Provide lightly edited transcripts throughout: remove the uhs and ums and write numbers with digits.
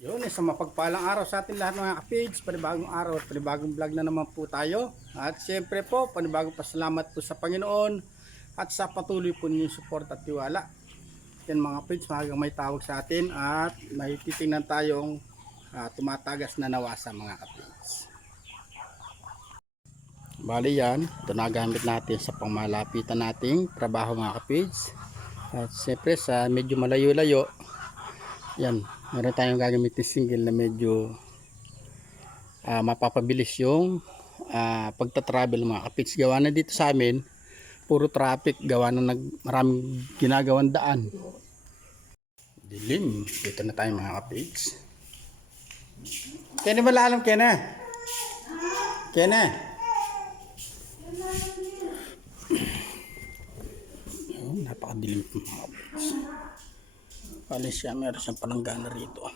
Yun, isang mapagpalang araw sa atin lahat mga kapage. Panibagong araw at panibagong vlog na naman po tayo. At siyempre po, panibagong pasalamat po sa Panginoon at sa patuloy po ninyong support at tiwala. Yan mga kapage, mahagang may tawag sa atin at may titingnan tayong tumatagas na nawasa mga kapage. Bali yan, ito nagamit natin sa pangmalapitan nating trabaho mga kapage. At siyempre sa medyo malayo-layo, yan, meron tayong gagamitin single na medyo mapapabilis yung pagta-travel mga kapits. Gawa na dito sa amin, puro traffic, gawa na maraming ginagawang daan. Dilim, dito na tayo mga kapits. Kena ba alam Kena? Kena? Oh, napakadilim po mga kapits. Bali siya, meron siyang palanggana rito.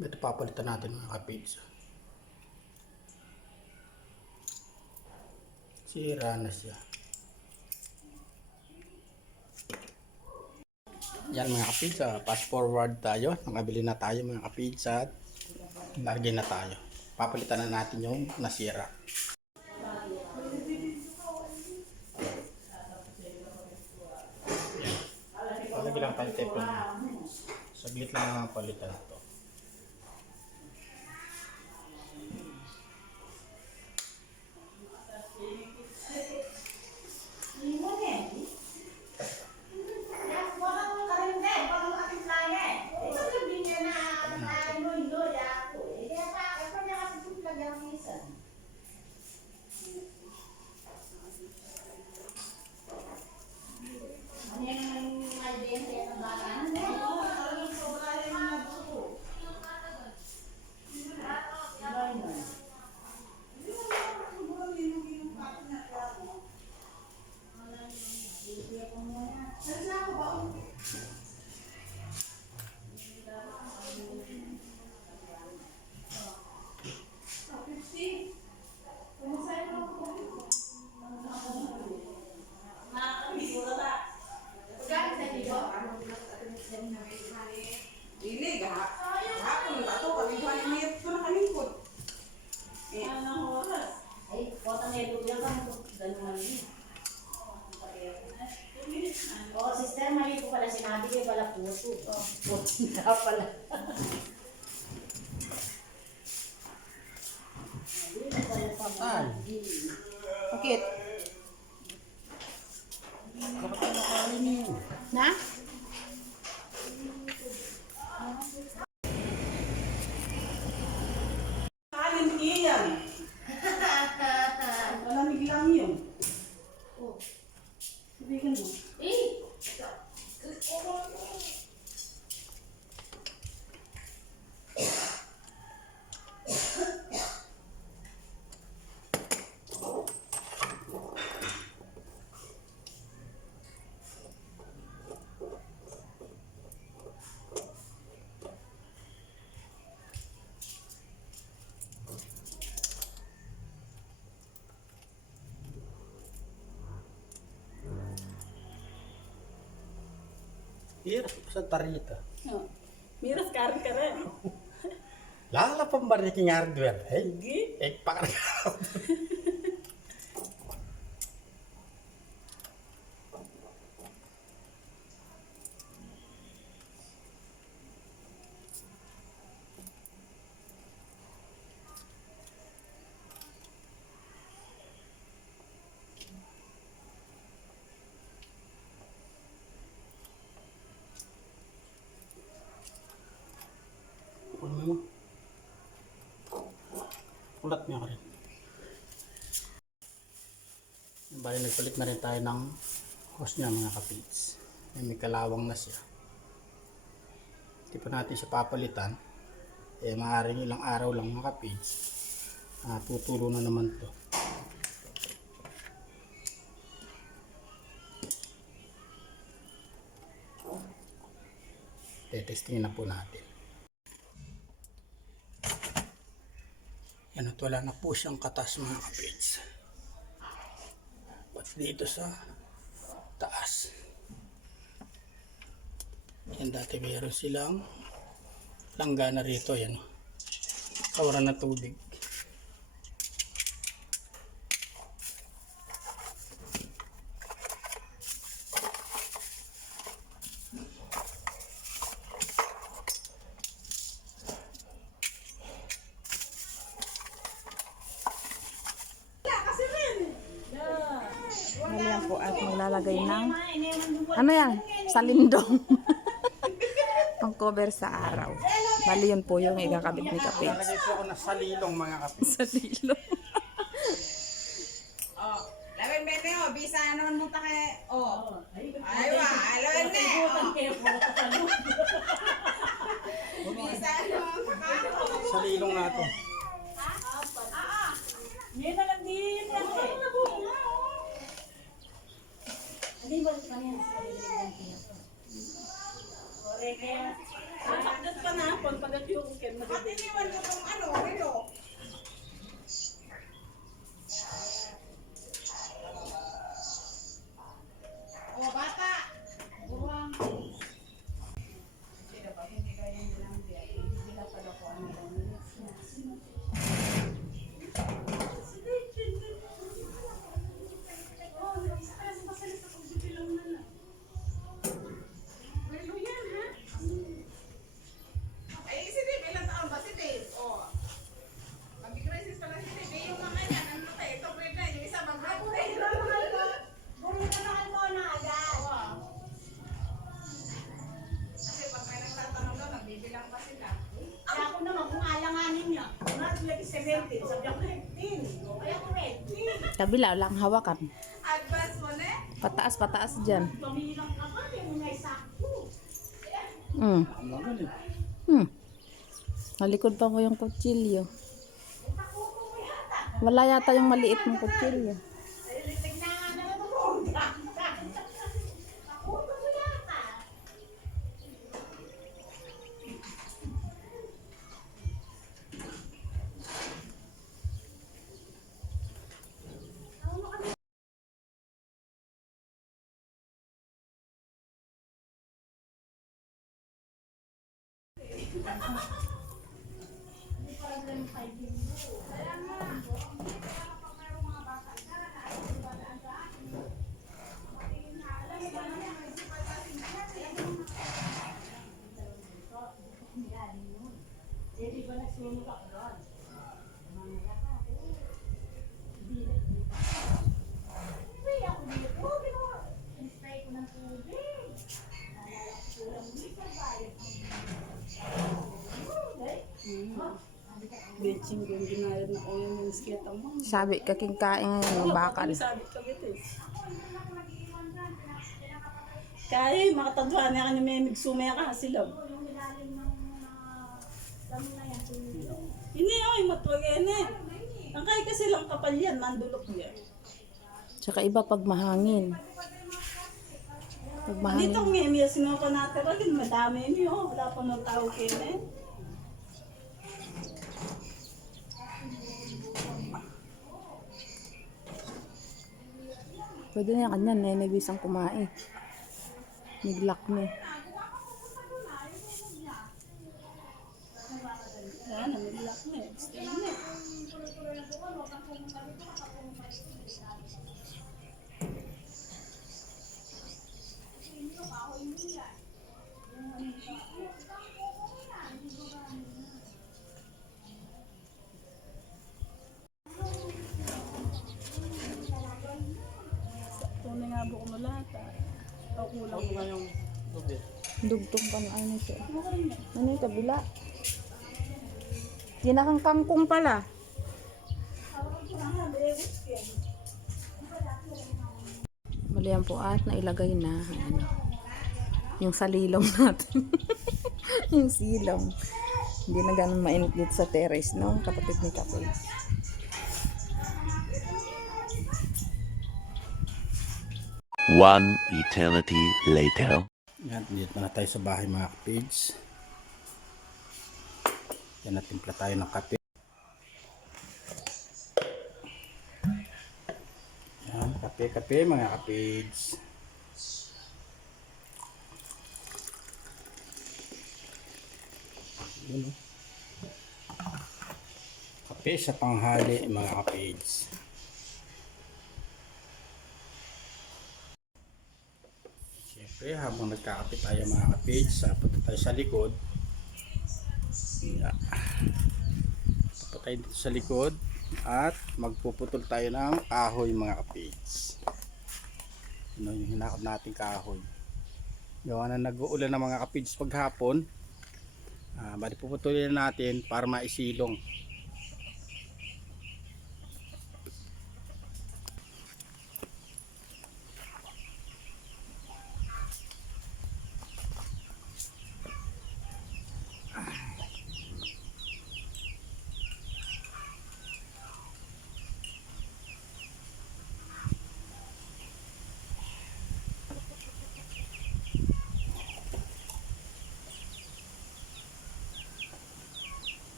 Ito papalitan natin mga kapits. Sira na siya. Yan mga kapits, fast forward tayo. Nakabili na tayo mga kapits at lagay na tayo. Papalitan na natin yung nasira. Palagi lang tayo tepon. Saglit lang ang palitan ito. Oh, sister, mali ko pala sinabi ko pala puso. Puso na pala. Bakit? Kapag nakakalin niyo. Na? Alin iyan? Malamig lang yun. Oh. Sabihin mo. Eh! Hirap sa tarita. Oh. Miras karin ka rin. Lala pambariking hardware. Hey, Sige. pakarga. Ulat niya ka rin. Bali, nagpalit na rin tayo ng hose niya mga kapits. May kalawang na siya. Hindi pa natin siya papalitan. Maaaring ilang araw lang mga kapits. Tutulo na naman to. Testingin na po natin. Yan at wala na po siyang katas mga kapits. At dito sa taas. Yan dati mayroon silang langgana rito. Yan. Kawaran na tubig. Yan po at maglalagay ng ano yan? Salindong. Pang cover sa araw. Bali yun po yung ikakabit ni Kapits. Lalagay po ako na salilong mga kapits. Salilong. Oh, lawan bete oh, bisa naman mo ta kay oh. Aywa, lawan ne. Bisa naman ta ka. Salilong natin. Yan na lang din. Hindi ba kanina sa kanya? Pagkat pa na, pagkat yung ken At iniwan ko tong ano, relo. Oh, bata. Buwang. Sila pa hindi kaya nilang biya. Sila pa daw ko ano. Ay, si Dave, ilang taon ba si Dave? Oh. Mag-crisis pala si Dave. Eh, yung mga yan, ano na tayo? Ito, grade na. Yung isa, mag-grade na. Kasi pag may nagtatanong daw, nagbibilang pa sila. Kaya ako naman kung alanganin niya. Lagi 17, sabi ako 15. Kaya ako 20. Kabila lang hawakan. Advance mo na? Pataas, pataas dyan. Pamilang ka pa, yung may sakto. Mm. Magaling. Nalikod pa ko yung kutsilyo. Wala yata yung maliit mong kutsilyo. Tignan nga naman mo. Ako mo yata. Benching yung ginayad na oil ng sketa mo. Sabi kaking kain ngayon ng bakal. Sabi ka gito eh. Kaya makatadwa na kanya may migsumaya ka sila. Hindi ay matwagay na. Ang kaya kasi lang kapal yan, mandulok yan. Tsaka iba pag mahangin. Pag mahangin. Dito may miya sinuka natin rin, madami niyo. Wala pa mga tao kaya Pwede na yan kanyan. Nenebis ang kumain. Niglak na. Yan, namilak na eh. Gusto na eh. Tunay nga buko mo lahat ah. O kulang Ano nga yung gabi? Dugtong pa na ano ito. Ano ito? Bila. Ginakang kangkong pala. Maliyan po at nailagay na ang ano, yung salilong natin. Yung silong. Hindi na ganun mainit dito sa terrace, no? Kapatid ni Kapoy. One eternity later. Yan, dito na tayo sa bahay mga kapids. Yan, natimpla tayo ng kape. Yan, kape mga kapids. Yun, oh. Kape sa tanghali mga kapids. Siyempre, habang nagkakape tayo mga kapids, punta tayo sa likod. Yeah. Punta tayo dito sa likod at magpuputol tayo ng kahoy mga kapids. Ano yung hinakot nating kahoy. Gawa na nag-uulan ng mga kapids paghapon. Bali puputulin natin para maisilong.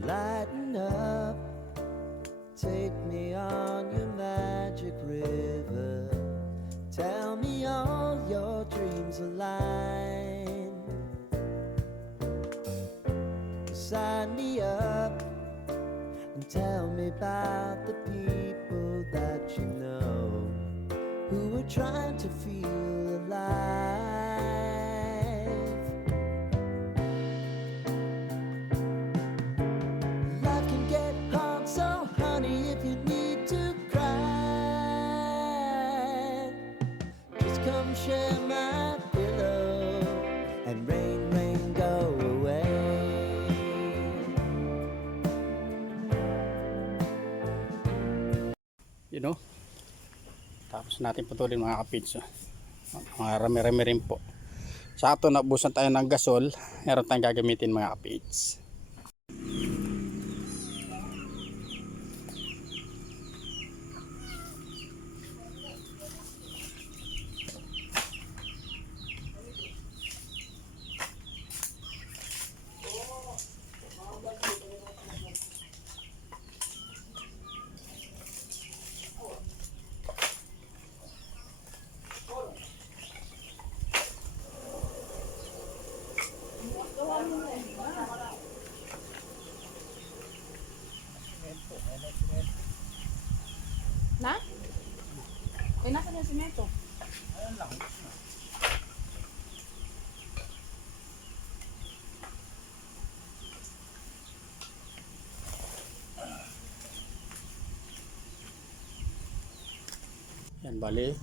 Lighten up, take me on your magic river. Tell me all your dreams align. Sign me up and tell me about the people that you know who are trying to feel alive. Life can get hard, so honey, if you need to cry, just come share my pillow and rain, rain, go away. You know? Tapos natin putulin mga kapits. Mga rami-rami rin po. Sa ato, nabusan tayo ng gasol. Meron tayong gagamitin mga kapits. Na? Eh, nasa yung simento? Yan, bali.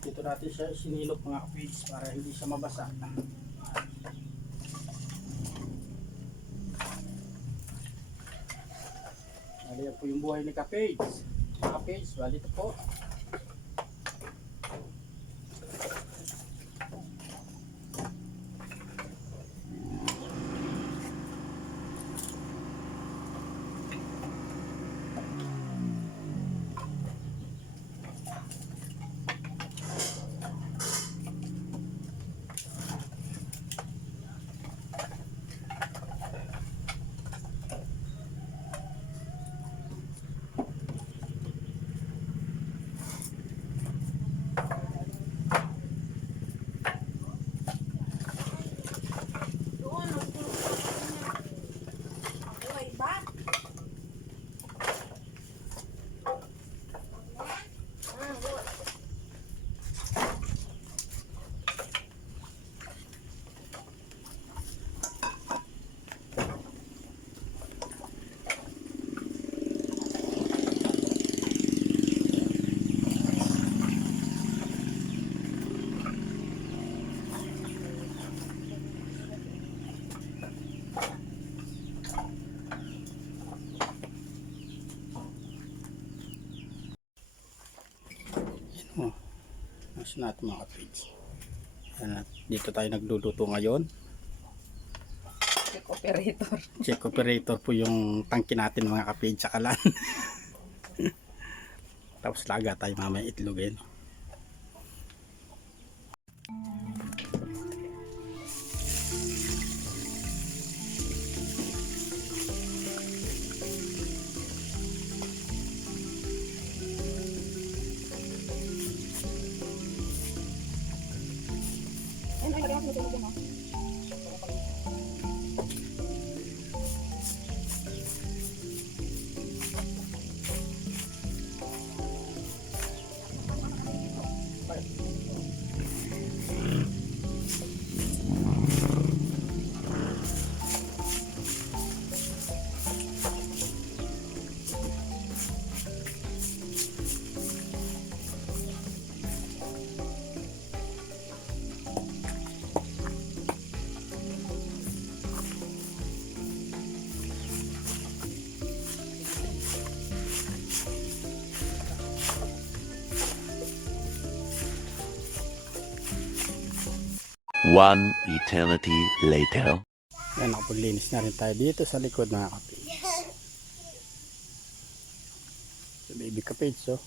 Dito natin siya sinilok mga kapits para hindi siya mabasa. Bali, yan po yung buhay ni kapits. Mga kapits, bali ito po. Mas natin mga kapits. Dito tayo nagluluto ngayon. Check operator. Check operator po yung tangki natin mga kapits sa kalan. Tapos laga tayo mamaya itlogin. One eternity later. Yan, nakapaglinis na rin tayo dito sa likod mga kapits. So, baby kapits, oh.